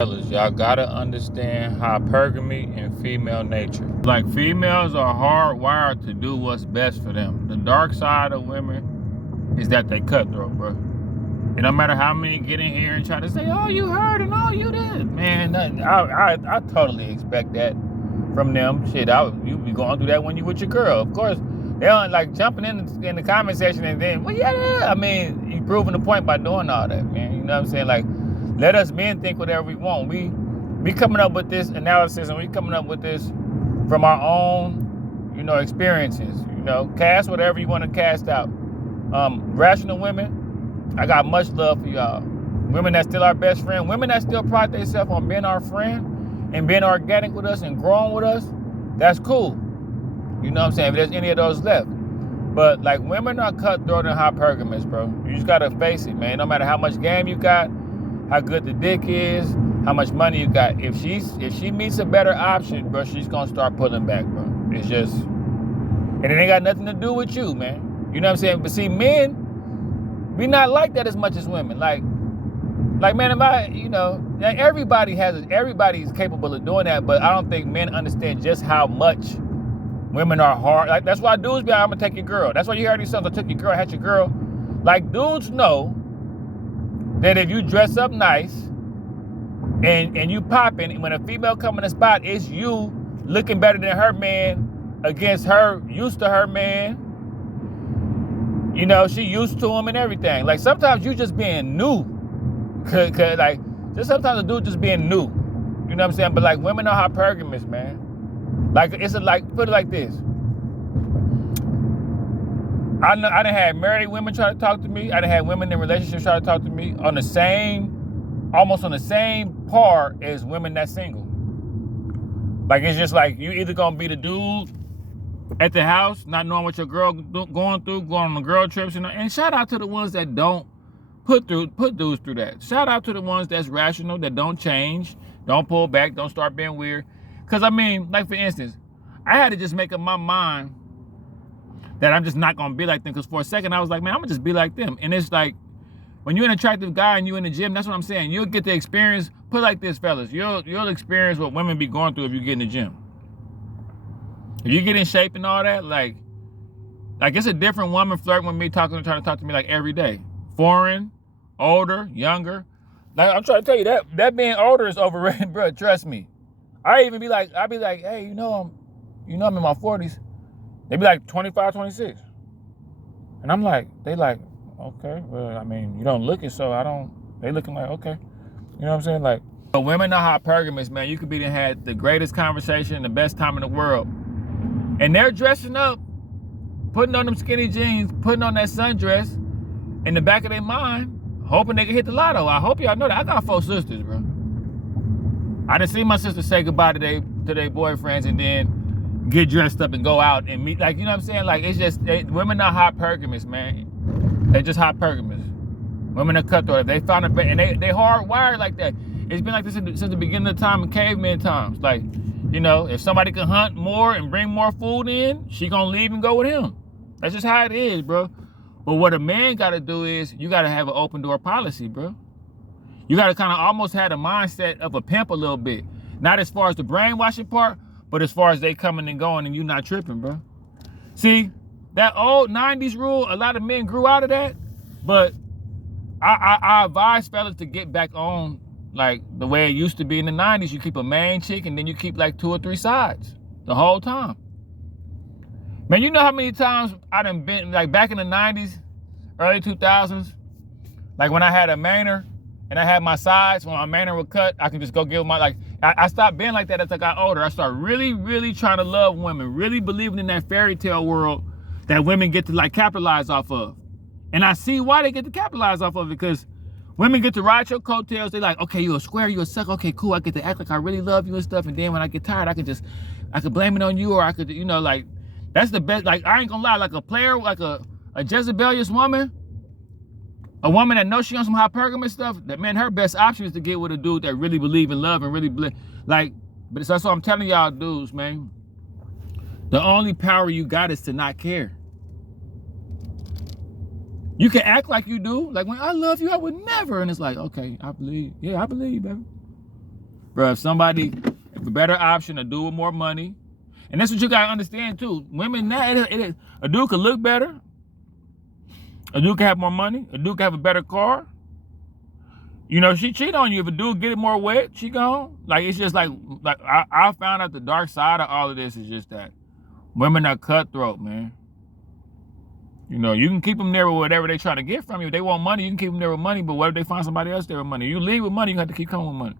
Fellas, y'all gotta understand hypergamy and female nature. Like, females are hardwired to do what's best for them. The dark side of women is that they cutthroat, bro. It don't matter how many get in here and try to say, "Oh, you heard and oh, you did." Man, I totally expect that from them. Shit, you be going through that when you with your girl. Of course, they don't like jumping in the comment section and then, well, yeah. I mean, you proving the point by doing all that, man. You know what I'm saying? Like, let us men think whatever we want. We coming up with this analysis and we coming up with this from our own, experiences. Cast whatever you want to cast out. Rational women, I got much love for y'all. Women that's still our best friend, women that still pride themselves on being our friend and being organic with us and growing with us, that's cool. You know what I'm saying? If there's any of those left. But like, women are cutthroat and hypergamous, bro. You just gotta face it, man. No matter how much game you got, how good the dick is, how much money you got. If she meets a better option, bro, she's gonna start pulling back, bro. It's just, and it ain't got nothing to do with you, man. You know what I'm saying? But see, men, we not like that as much as women. Like man, everybody's capable of doing that, but I don't think men understand just how much women are hard. Like, that's why dudes be like, I'm gonna take your girl. That's why you hear these songs, I took your girl, I had your girl. Like, dudes know that if you dress up nice and you popping, when a female come in the spot, it's you looking better than her man against her, used to her man. She used to him and everything. Like, sometimes you just being new. Cause like, just sometimes a dude just being new. You know what I'm saying? But like, women are hypergamous, man. Like, put it like this. I done had married women try to talk to me. I done had women in relationships try to talk to me almost on the same par as women that's single. Like, it's just like, you either gonna be the dude at the house, not knowing what your girl going through, going on girl trips, and shout out to the ones that don't put dudes through that. Shout out to the ones that's rational, that don't change, don't pull back, don't start being weird. Cause I mean, like, for instance, I had to just make up my mind that I'm just not gonna be like them. Cause for a second I was like, man, I'm gonna just be like them. And it's like, when you're an attractive guy and you're in the gym, that's what I'm saying. You'll get the experience. Put it like this, fellas. You'll experience what women be going through if you get in the gym. If you get in shape and all that, like it's a different woman flirting with me, trying to talk to me like every day. Foreign, older, younger. Like, I'm trying to tell you that being older is overrated, bro. Trust me. I'd be like, hey, I'm in my 40s. They be like 25, 26. And I'm like, they like, okay, well, I mean, you don't look it, so they looking like, okay. You know what I'm saying? Like, but women are hypergamous, man. You could be had the greatest conversation, the best time in the world. And they're dressing up, putting on them skinny jeans, putting on that sundress, in the back of their mind, hoping they can hit the lotto. I hope y'all know that. I got 4 sisters, bro. I done seen my sisters say goodbye to their boyfriends and then get dressed up and go out and meet. Like, you know what I'm saying? Like, it's just, women are hypergamous, man. They're just hypergamous. Women are cutthroat. They found a, and they hardwired like that. It's been like this since the beginning of time in caveman times. Like, if somebody can hunt more and bring more food in, she gonna leave and go with him. That's just how it is, bro. But what a man gotta do is, you gotta have an open door policy, bro. You gotta kind of almost have the mindset of a pimp a little bit. Not as far as the brainwashing part, but as far as they coming and going and you not tripping, bro. See, that old 90s rule, a lot of men grew out of that, but I advise fellas to get back on like the way it used to be in the 90s. You keep a main chick and then you keep like 2 or 3 sides the whole time. Man, you know how many times I done been, like, back in the 90s, early 2000s, like when I had a mainer and I had my sides, when my mainer would cut, I could just go give my, like, I stopped being like that as I got older. I started really, really trying to love women, really believing in that fairy tale world that women get to, like, capitalize off of. And I see why they get to capitalize off of it, because women get to ride your coattails. They like, okay, you a square, you a sucker, okay, cool. I get to act like I really love you and stuff. And then when I get tired, I could blame it on you, or I could, like, that's the best. Like, I ain't gonna lie, like a player, like a Jezebelious woman, a woman that knows she on some hypergamous stuff, that, man, her best option is to get with a dude that really believe in love and really like, but that's what I'm telling y'all dudes, man. The only power you got is to not care. You can act like you do, like, when I love you, I would never, and it's like, okay, I believe, yeah, I believe, baby. bro, if a better option, a dude with more money, and that's what you gotta understand too. Women now, a dude could look better, a dude can have more money, a dude can have a better car. You know, she cheat on you. If a dude get it more wet, she gone. Like, it's just like I found out the dark side of all of this is just that women are cutthroat, man. You know, you can keep them there with whatever they trying to get from you. If they want money, you can keep them there with money, but what if they find somebody else there with money? You leave with money, you have to keep coming with money.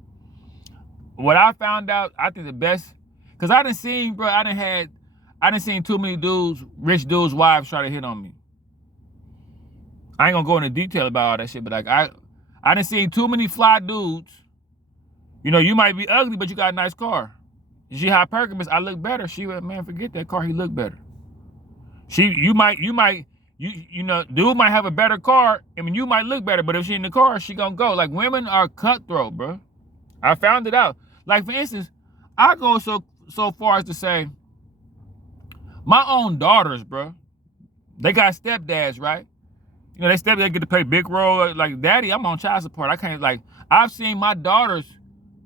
What I found out, I think the best, because I done seen too many dudes, rich dudes' wives try to hit on me. I ain't gonna go into detail about all that shit, but like I done seen too many fly dudes. You know, you might be ugly, but you got a nice car. She hypergamous, I look better. She went, man, forget that car, he look better. You know, dude might have a better car, I mean, you might look better, but if she in the car, she gonna go. Like, women are cutthroat, bro. I found it out. Like, for instance, I go so far as to say, my own daughters, bro, they got stepdads, right? You know, they get to play big role. Like, daddy, I'm on child support. I can't, like, I've seen my daughters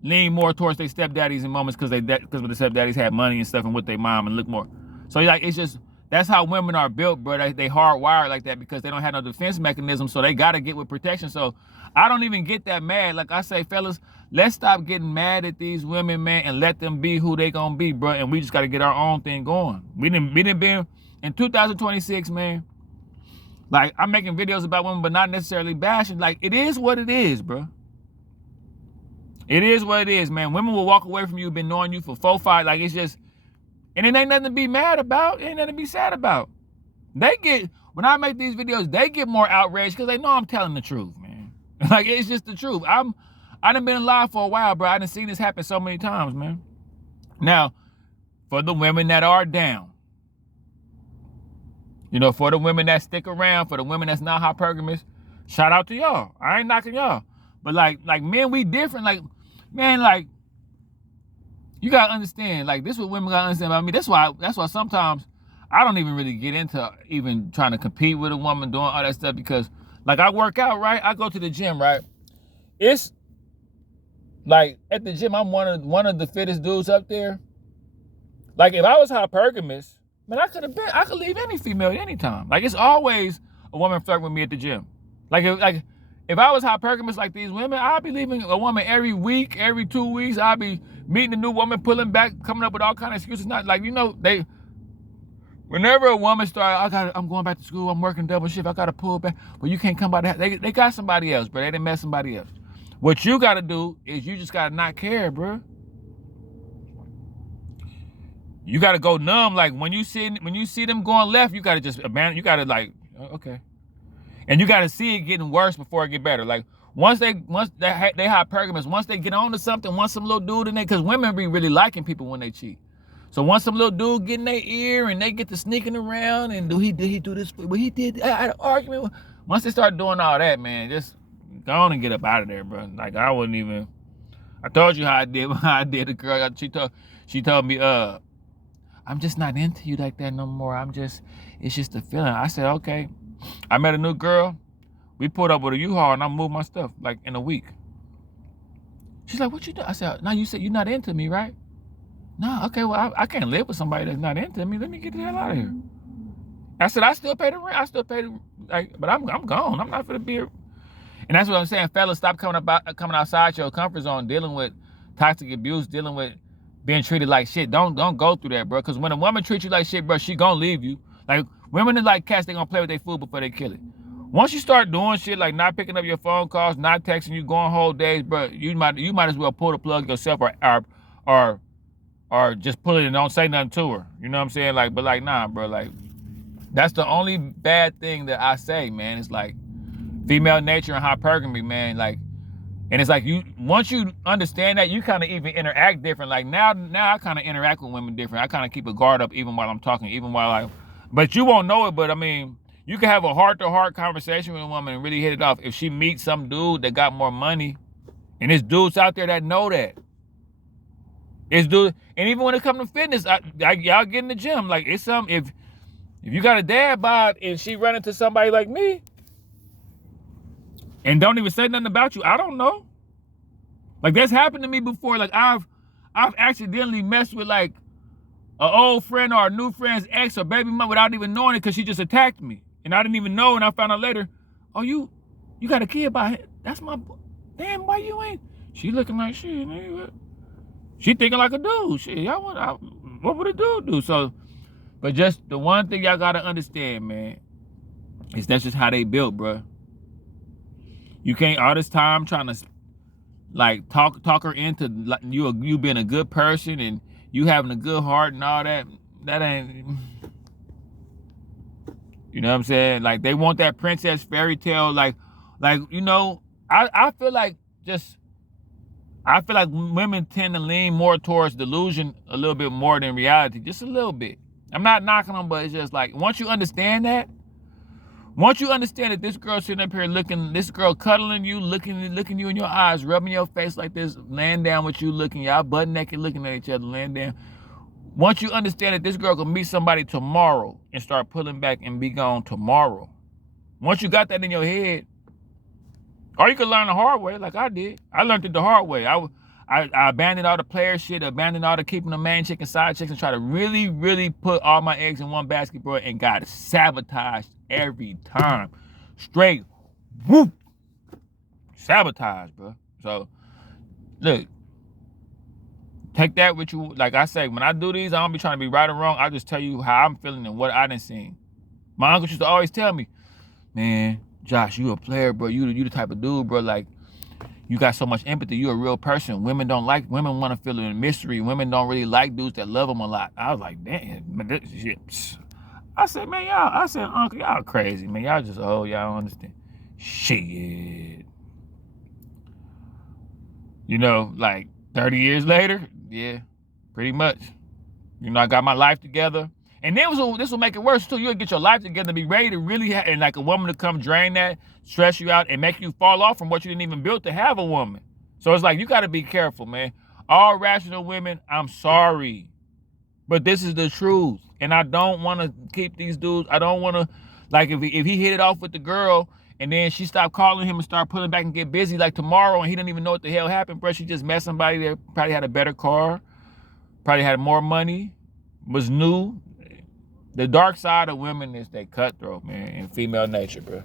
lean more towards their stepdaddies in moments because the stepdaddies had money and stuff and with their mom and look more. So, like, it's just, that's how women are built, bro. They hardwired like that because they don't have no defense mechanism, so they got to get with protection. So, I don't even get that mad. Like I say, fellas, let's stop getting mad at these women, man, and let them be who they gonna be, bro. And we just got to get our own thing going. We didn't be in 2026, man. Like, I'm making videos about women, but not necessarily bashing. Like, it is what it is, bro. It is what it is, man. Women will walk away from you, been knowing you for 4, 5. Like, it's just, and it ain't nothing to be mad about. It ain't nothing to be sad about. When I make these videos, they get more outraged because they know I'm telling the truth, man. Like, it's just the truth. I done been alive for a while, bro. I done seen this happen so many times, man. Now, for the women that are down, you know, for the women that stick around, for the women that's not hypergamous, shout out to y'all. I ain't knocking y'all. But like men, we different. Like, man, like, you gotta understand, like, this is what women gotta understand about me. That's why sometimes I don't even really get into even trying to compete with a woman doing all that stuff because, like, I work out, right? I go to the gym, right? It's like at the gym, I'm one of the fittest dudes up there. Like, if I was hypergamous, man, I could leave any female at any time. Like, it's always a woman flirting with me at the gym. Like if I was hypergamous like these women, I'd be leaving a woman every week, every 2 weeks. I'd be meeting a new woman, pulling back, coming up with all kind of excuses. Not like, you know, whenever a woman starts, I'm going back to school, I'm working double shift, I gotta pull back. But you can't come by that. They got somebody else, bro. They done met somebody else. What you gotta do is you just gotta not care, bro. You gotta go numb. Like, when you see them going left, you gotta just abandon. You gotta, like, okay, and you gotta see it getting worse before it get better. Like, once they hypergamous, once they get on to something, once some little dude in there, because women be really liking people when they cheat. So once some little dude get in their ear and they get to sneaking around and did he do this? Well, he did. I had an argument. Once they start doing all that, man, just go on and get up out of there, bro. Like, I wouldn't even. I told you how I did. The girl, she told me, I'm just not into you like that no more. It's just a feeling. I said, okay. I met a new girl. We pulled up with a U-Haul and I moved my stuff like in a week. She's like, what you do? I said, no, you said you're not into me, right? No, okay, well, I can't live with somebody that's not into me. Let me get the hell out of here. I said, I still pay the rent. I still pay the, like, but I'm gone. I'm not for the beer. And that's what I'm saying. Fellas, stop coming outside your comfort zone, dealing with toxic abuse, dealing with being treated like shit. Don't go through that, bro. Because when a woman treats you like shit, bro, she gonna leave you. Like, women are like cats. They gonna play with their food before they kill it. Once you start doing shit like not picking up your phone calls, not texting you, going whole days, bro, you might as well pull the plug yourself or just pull it and don't say nothing to her. You know what I'm saying? Like, but like, nah, bro. Like, that's the only bad thing that I say, man. It's like female nature and hypergamy, man. Like, and it's like once you understand that, you kind of even interact different. Like, now I kind of interact with women different. I kind of keep a guard up even while I'm talking, even while but you won't know it. But I mean, you can have a heart-to-heart conversation with a woman and really hit it off if she meets some dude that got more money. And there's dudes out there that know that. It's dude, and even when it comes to fitness, y'all get in the gym. Like, it's if you got a dad bod and she run into somebody like me and don't even say nothing about you, I don't know. Like that's happened to me before. Like I've accidentally messed with like an old friend or a new friend's ex or baby mom without even knowing it because she just attacked me. And I didn't even know, and I found out later, oh, you got a kid by him. That's my, damn, why you ain't? She looking like shit, nigga. She thinking like a dude. Shit, what would a dude do? So, but just the one thing y'all gotta understand, man, is that's just how they built, bro. You can't all this time trying to like talk her into like you being a good person and you having a good heart and all that. That ain't, you know what I'm saying? Like they want that princess fairy tale, like you know. I feel like women tend to lean more towards delusion a little bit more than reality, just a little bit. I'm not knocking them, but it's just like once you understand that this girl sitting up here this girl cuddling you, looking you in your eyes, rubbing your face like this, laying down with you, looking, y'all butt naked, looking at each other, laying down. Once you understand that this girl can meet somebody tomorrow and start pulling back and be gone tomorrow. Once you got that in your head, or you can learn the hard way, like I did. I learned it the hard way. I abandoned all the player shit, abandoned all the keeping the main chick and side chicks, and try to really, really put all my eggs in one basket, bro, and got sabotaged every time. Straight, whoop, sabotage, bro. So, look, take that with you. Like I say, when I do these, I don't be trying to be right or wrong. I just tell you how I'm feeling and what I done seen. My uncle used to always tell me, man, Josh, you a player, bro. You the type of dude, bro. Like, you got so much empathy. You a real person. Women want to feel in mystery. Women don't really like dudes that love them a lot. I was like, damn, this shit. I said, man, uncle, y'all crazy, man. Y'all just, y'all don't understand. Shit. You know, like 30 years later, yeah, pretty much. You know, I got my life together. And then this will make it worse too. You'll get your life together and be ready to really and like a woman to come drain that, stress you out, and make you fall off from what you didn't even build to have a woman. So it's like, you got to be careful, man. All rational women, I'm sorry, but this is the truth. And I don't want to keep these dudes. I don't want to, like, if he hit it off with the girl and then she stopped calling him and start pulling back and get busy like tomorrow and he didn't even know what the hell happened, bro. She just met somebody that probably had a better car, probably had more money, was new. The dark side of women is they cutthroat, man, and female nature, bro.